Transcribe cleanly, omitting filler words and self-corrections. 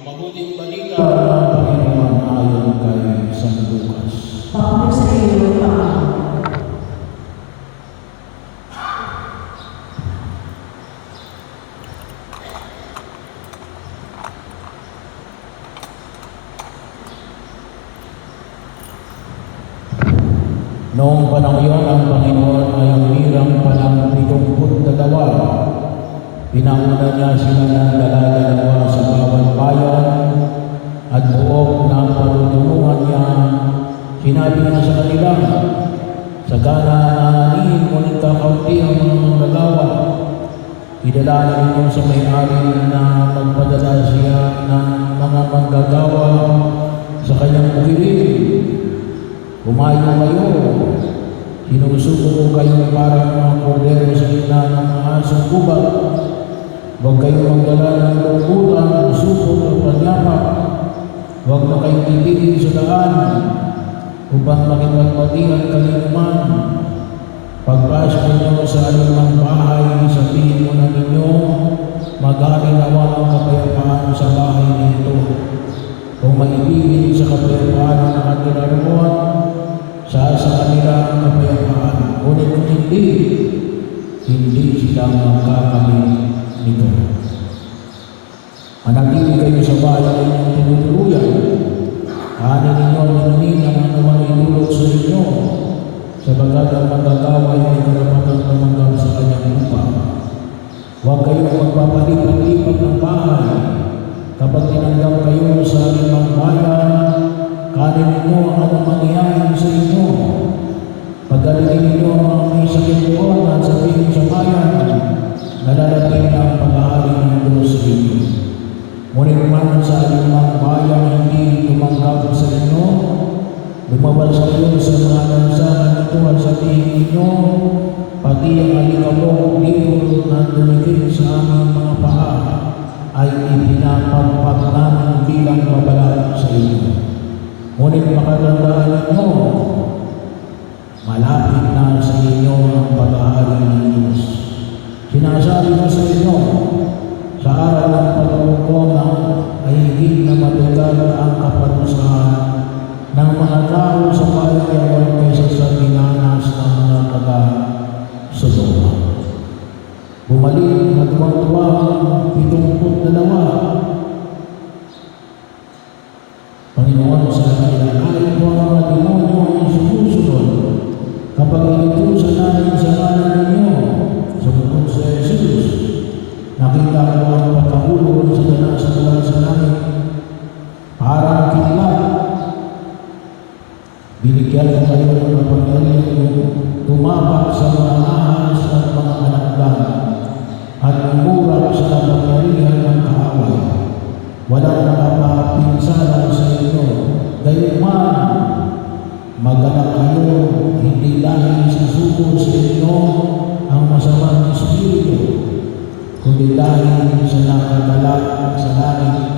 Ang mabuting balita ng Panginoon ayon kay San Lucas. Papuri sa iyo, Panginoon. Noong panahon iyon, ang Panginoon ay umirang pa ng 72. Pinanguna niya sila ng dala-dalawa sa bawat bayan at buong ng parunungan niya. Sinabi niya sa kanila, "Sagana aananihin ngunit kakaunti ang mga manggagawa. Idalangin ninyo sa may-ari na magpadala siya ng mga manggagawa sa kanyang bukidin. Humayo kayo. Sinusuko ko kayo parang mga kordero sa gitna ng mga asong gubat. Huwag kayong magdala ng lungkutan, supot o panyapak. Huwag na kayong titigil sa daan upang makipagpatihan kalinuman. Pagpasok ninyo sa anumang bahay, sabihin mo na ninyo, mag-aalinawa ang kapayapaan sa bahay nito. Kung maibigin sa kapayapaan ang nakatira roon, sa kanila ang kapayapaan. Ngunit kung hindi sila magkakamit nito. Manatili kayo sa bahay na inyong tinutuluyan. Kanin ninyo ang inumin ang anumang idulot sa inyo, sabagat ang manggagawa ay may karapatang tumanggap sa kanyang lupa. Huwag kayong magpapalipat-lipat ng bahay. Kapag tinanggap kayo sa anumang bayan, kanin ninyo ang anumang iyain sa inyo. Pagdalhin ninyo ang mga may sakit doon at sabihin sa bayan, nalalapit na ang paghahari ng Diyos sa inyo. Ngunit man sa anumang bayan hindi tumanggap sa inyo, lumabas kayo sa mga lansangan nito at sabihin ninyo, pati ang alikabok dito na dumikit sa aming mga paa ay ipinapagpag namin bilang babala sa inyo. Ngunit makatandaan ninyo, malapit na sa inyo ang paghahari ng Diyos. Sinasabi ko sa inyo, sa araw ng paghukom ay higit na matugal ang kaparusahan ng mga tao sa payayawan kaysa sa dinanas ng mga taga-Sodoma. Bumalik na tuwang-tuwa ang 72. Panginoon sa kanila, kahit po ang mga demonyo ay sumusunod kapag inutusan namin sa kanan ninyo, sumunod sa Jesus. Nakita ko ang pagkahulog sa danas mula sa langit, parang kidlat. Binigyan ko kayo ng kapangyarihan tumapak sa mga ahas at mga alakdan at umurap sa kapangyarihan ng kaaway. Walang nakapapinsala sa inyo. Gayunman, mag-alak kayo, hindi dahil susubok sa inyo ang masamang espiritu, kundi dahil sa nakagalak sa langit